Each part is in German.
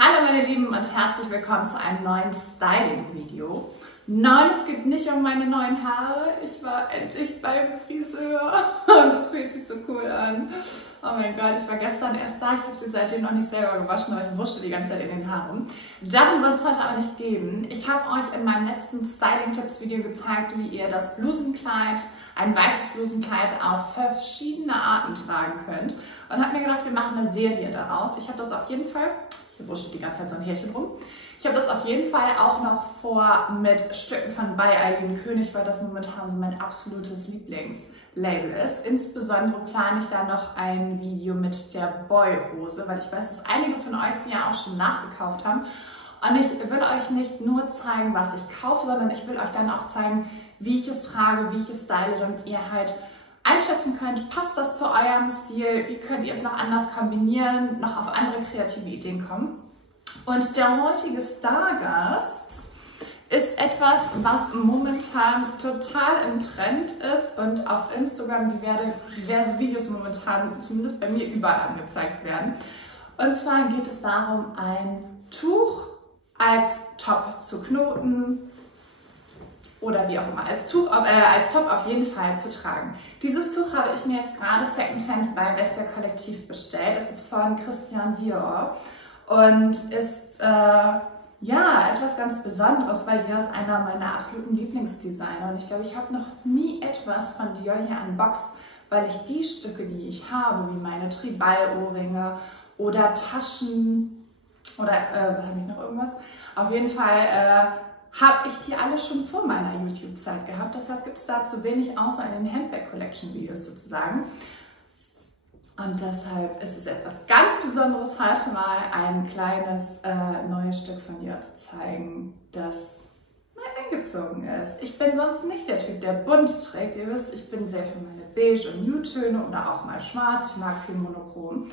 Hallo meine Lieben und herzlich willkommen zu einem neuen Styling-Video. Nein, es geht nicht um meine neuen Haare. Ich war endlich beim Friseur und es fühlt sich so cool an. Oh mein Gott, ich war gestern erst da. Ich habe sie seitdem noch nicht selber gewaschen, aber ich wusste die ganze Zeit in den Haaren. Darum soll es heute aber nicht gehen. Ich habe euch in meinem letzten Styling-Tipps-Video gezeigt, wie ihr das Blusenkleid, ein weißes Blusenkleid auf verschiedene Arten tragen könnt. Und habe mir gedacht, wir machen eine Serie daraus. Ich habe das auf jeden Fall... Hier wurschtelt die ganze Zeit so ein Härchen rum. Ich habe das auf jeden Fall auch noch vor mit Stücken von bei König, weil das momentan so mein absolutes Lieblingslabel ist. Insbesondere plane ich da noch ein Video mit der Boy-Hose, weil ich weiß, dass einige von euch sie ja auch schon nachgekauft haben. Und ich will euch nicht nur zeigen, was ich kaufe, sondern ich will euch dann auch zeigen, wie ich es trage, wie ich es style, damit ihr halt einschätzen könnt, passt das zu eurem Stil, wie könnt ihr es noch anders kombinieren, noch auf andere kreative Ideen kommen. Und der heutige Stargast ist etwas, was momentan total im Trend ist und auf Instagram diverse Videos momentan, zumindest bei mir, überall angezeigt werden. Und zwar geht es darum, ein Tuch als Top zu knoten, oder wie auch immer, als Top auf jeden Fall zu tragen. Dieses Tuch habe ich mir jetzt gerade secondhand bei Kollektiv bestellt. Das ist von Christian Dior und ist ja etwas ganz Besonderes, weil Dior ist einer meiner absoluten Lieblingsdesigner. Und ich glaube, ich habe noch nie etwas von Dior hier unboxed, weil ich die Stücke, die ich habe, wie meine Tribal-Ohrringe oder Taschen oder habe ich noch irgendwas? Auf jeden Fall habe ich die alle schon vor meiner YouTube-Zeit gehabt. Deshalb gibt es da zu wenig, außer in den Handbag-Collection-Videos sozusagen. Und deshalb ist es etwas ganz Besonderes, heute mal ein kleines neues Stück von dir zu zeigen, das neu eingezogen ist. Ich bin sonst nicht der Typ, der bunt trägt. Ihr wisst, ich bin sehr für meine Beige- und Nude-Töne oder auch mal schwarz. Ich mag viel Monochrom.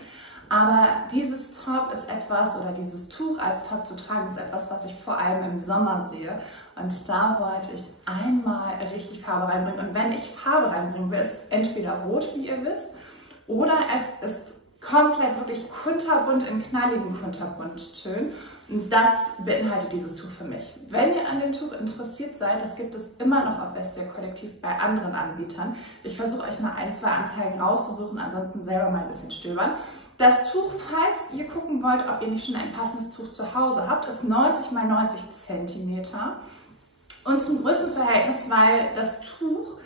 Aber dieses Top ist etwas, oder dieses Tuch als Top zu tragen, ist etwas, was ich vor allem im Sommer sehe. Und da wollte ich einmal richtig Farbe reinbringen. Und wenn ich Farbe reinbringen will, ist es entweder rot, wie ihr wisst, oder es ist komplett wirklich kunterbunt in knalligen Kunterbunttönen. Und das beinhaltet dieses Tuch für mich. Wenn ihr an dem Tuch interessiert seid, das gibt es immer noch auf Kollektiv bei anderen Anbietern. Ich versuche euch mal ein, zwei Anzeigen rauszusuchen, ansonsten selber mal ein bisschen stöbern. Das Tuch, falls ihr gucken wollt, ob ihr nicht schon ein passendes Tuch zu Hause habt, ist 90 x 90 cm. Und zum Größenverhältnis, weil das Tuch,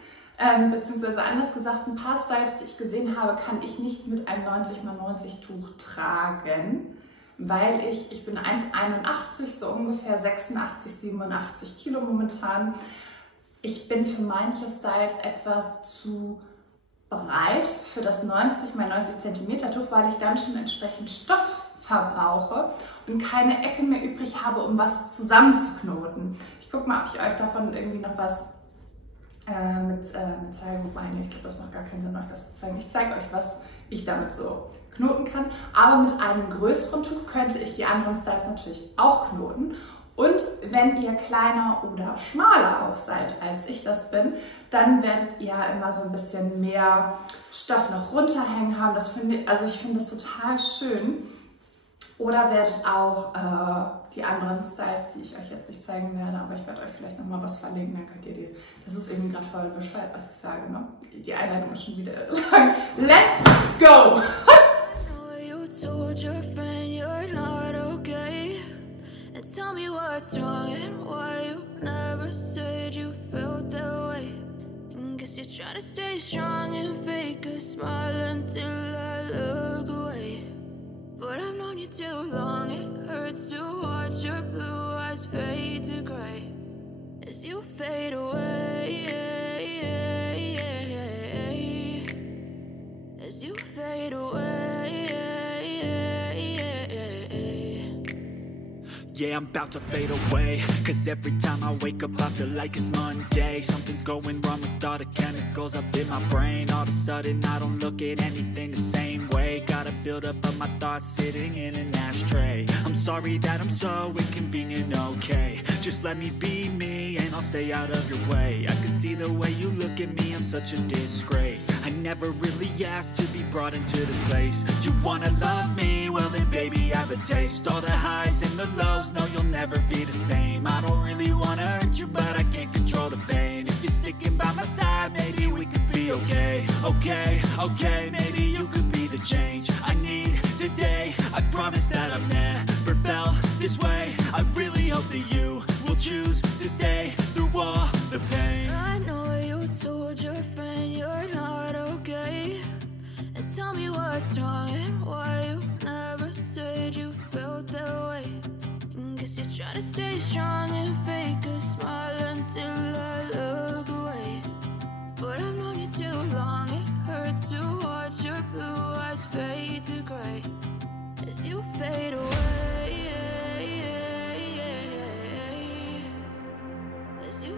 beziehungsweise anders gesagt, ein paar Styles, die ich gesehen habe, kann ich nicht mit einem 90 x 90 Tuch tragen, weil ich bin 1,81, so ungefähr 86, 87 Kilo momentan. Ich bin für manche Styles etwas zu breit für das 90 x 90 cm Tuch, weil ich dann schon entsprechend Stoff verbrauche und keine Ecke mehr übrig habe, um was zusammenzuknoten. Ich gucke mal, ob ich euch davon irgendwie noch was mit zeigen. Wobei, nee, ich glaube, das macht gar keinen Sinn, euch das zu zeigen. Ich zeige euch, was ich damit so knoten kann. Aber mit einem größeren Tuch könnte ich die anderen Styles natürlich auch knoten. Und wenn ihr kleiner oder schmaler auch seid, als ich das bin, dann werdet ihr immer so ein bisschen mehr Stoff noch runterhängen haben. Das finde ich, also ich finde das total schön. Oder werdet auch die anderen Styles, die ich euch jetzt nicht zeigen werde, aber ich werde euch vielleicht noch mal was verlinken, dann könnt ihr die, das ist irgendwie gerade voll bescheuert, was ich sage, ne? Die Einleitung ist schon wieder lang. Let's go! Tell me what's wrong and why you never said you felt that way. And guess you're trying to stay strong and fake a smile until I look away. But I've known you too long, it hurts to watch your blue eyes fade to gray as you fade away. As you fade away. Yeah, I'm about to fade away, cause every time I wake up I feel like it's Monday. Something's going wrong with all the chemicals up in my brain. All of a sudden I don't look at anything the same way. Gotta build up of my thoughts sitting in an ashtray. I'm sorry that I'm so inconvenient, okay. Just let me be me and I'll stay out of your way. I can see the way you look at me, I'm such a disgrace. I never really asked to be brought into this place. You wanna love me? me, well then baby have a taste. All the highs and the lows, no you'll never be the same. I don't really wanna hurt you, but I can't control the pain. If you're sticking by my side, maybe we could be okay. Okay, okay, maybe you could be the change I need today. I promise that I've never felt this way. I really hope that you will choose to stay through all the pain. I know you told your friend you're not okay, and tell me what's wrong and why you never said you felt that way. And guess you're trying to stay strong and fake a smile until I look away. But I've known you too long, it hurts to watch your blue eyes fade to gray as you fade away. As you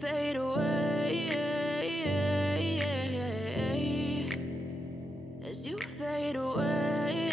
fade away. As you fade away.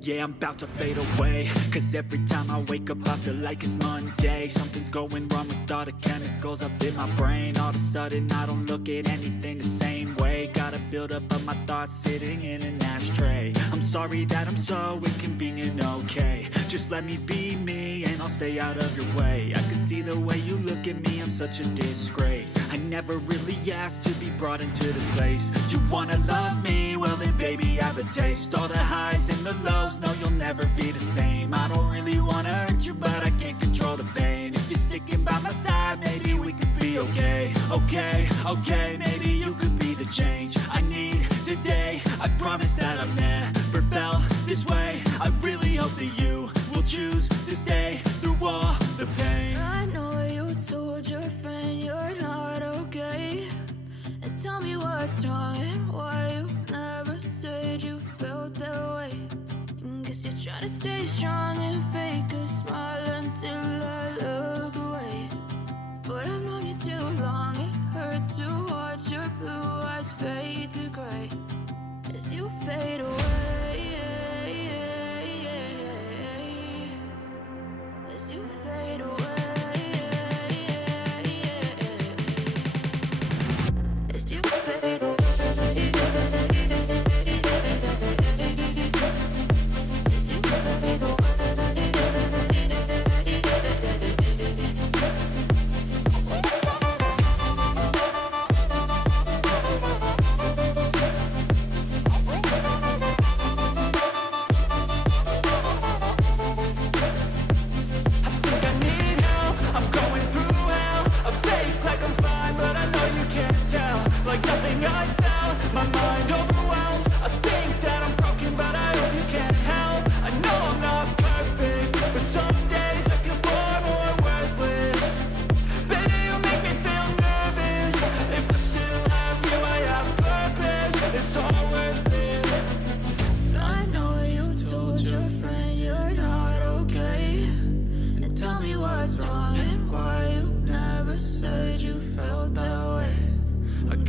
Yeah, I'm about to fade away, cause every time I wake up I feel like it's Monday. Something's going wrong with all the chemicals up in my brain. All of a sudden I don't look at anything the same way. Gotta build up of my thoughts sitting in an ashtray. I'm sorry that I'm so inconvenient, okay. Just let me be me and I'll stay out of your way. I can see the way you look at me, I'm such a disgrace. I never really asked to be brought into this place. You wanna love me? Well then baby have a taste. All the highs and the lows, no you'll never be the same. I don't really wanna hurt you, but I can't control the pain. If you're sticking by my side, maybe we could be okay. Okay, okay, maybe you could be the change I need today. I promise that I've never felt this way. I really hope that you will choose to stay through all the pain. I know you told your friend you're not okay, and tell me what's wrong and why you never said you felt that way. And guess you're trying to stay strong and fake a smile until I look away. But I've known you too long, it hurts to watch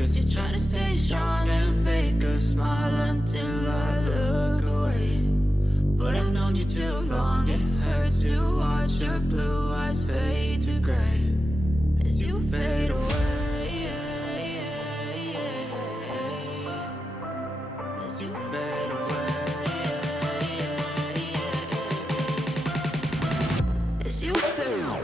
Guess you're trying to stay strong and fake a smile until I look away. But I've known you too long, it hurts to watch your blue eyes fade to gray as you fade away, as you fade away, as you fade away.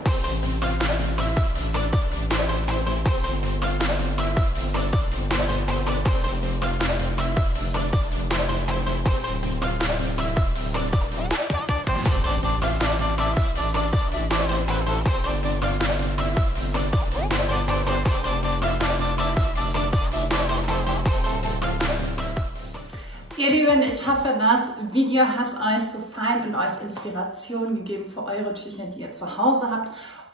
Ihr Lieben, ich hoffe, das Video hat euch gefallen und euch Inspiration gegeben für eure Tücher, die ihr zu Hause habt.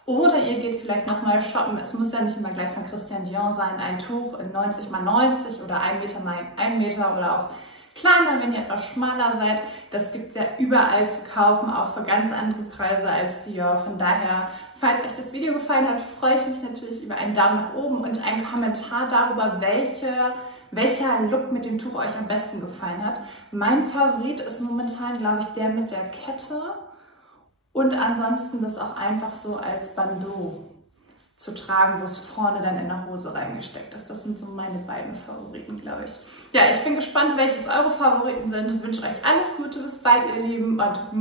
Oder ihr geht vielleicht nochmal shoppen. Es muss ja nicht immer gleich von Christian Dior sein. Ein Tuch in 90 x 90 oder 1 Meter mal 1 Meter oder auch kleiner, wenn ihr etwas schmaler seid. Das gibt es ja überall zu kaufen, auch für ganz andere Preise als Dior. Von daher, falls euch das Video gefallen hat, freue ich mich natürlich über einen Daumen nach oben und einen Kommentar darüber, welcher Look mit dem Tuch euch am besten gefallen hat. Mein Favorit ist momentan, glaube ich, der mit der Kette und ansonsten das auch einfach so als Bandeau zu tragen, wo es vorne dann in der Hose reingesteckt ist. Das sind so meine beiden Favoriten, glaube ich. Ja, ich bin gespannt, welches eure Favoriten sind. Ich wünsche euch alles Gute, bis bald, ihr Lieben, und